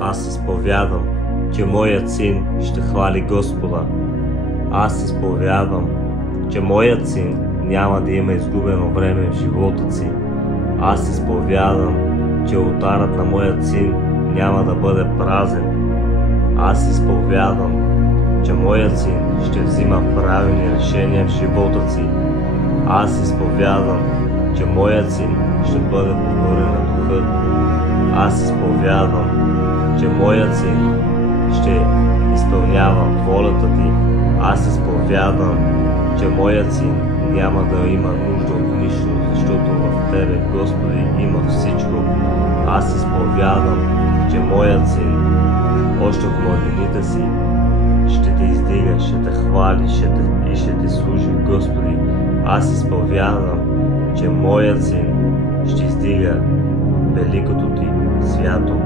Аз изповядвам, че моят син ще хвали Господа. Аз изповядвам, че моят син няма да има изгубено време в живота си. Аз изповядвам, че олтарът на моят син няма да бъде празен. Аз изповядвам, че моят син ще взима правилни решения в живота си. Аз изповядвам, че моят син ще бъде покорен на Духът. Аз изповядвам, че моят син ще изпълнява волята ти. Аз изповядвам, че моят син няма да има нужда от нищо, защото в Тебе, Господи, има всичко. Аз изповядвам, че моят син още от младените си ще те издига, ще те хвали и ще те служи, Господи. Аз изповядвам, че моят син ще издига великото ти свято